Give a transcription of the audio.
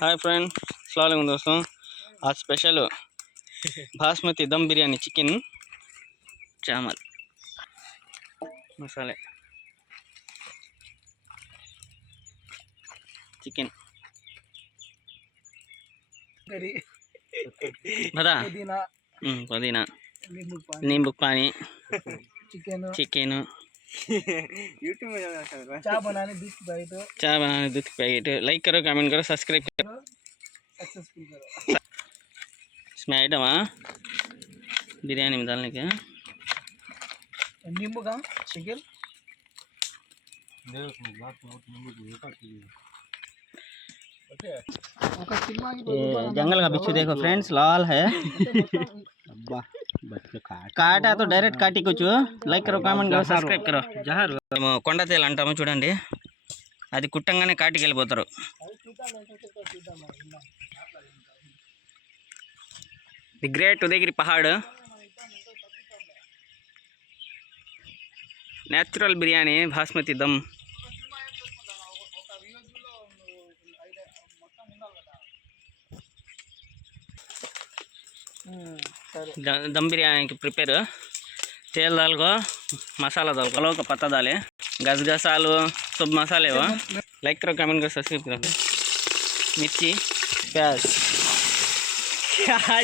Hi friend, अस्सलाम वालेकुम दोस्तों। आज स्पेशल बासमती दम बिरयानी चिकन चावल मसाले चिकन बता पुदीना नींबू पानी चिकन चाय बनाने दूध की पैकेट। लाइक करो, कमेंट करो, सब्सक्राइब करो। सक्सेसफुल करो। इसमें आइटम बिरयानी में डालने के नींबू का चिकन जंगल का बिच्छू देखो फ्रेंड्स, लाल है। काटा तो डायरेक्ट काटी कुछ। లైక్ करो, కామెంట్ करो, సబ్స్క్రైబ్ करो। మేము కొండతేలు అంటాము చూడండి, అది కుట్టంగానే కాటికి వెళ్ళిపోతారు. The great Udayagiri Pahad natural biryani basmati dum dum biryani की प्रिपेर। तेल डाल को मसाला डाल को का पत्ता डाले गसगसालू सब मसाले हो। लाइक करो, कमेंट करो, सब्सक्राइब करो। मिर्ची प्याज क्या है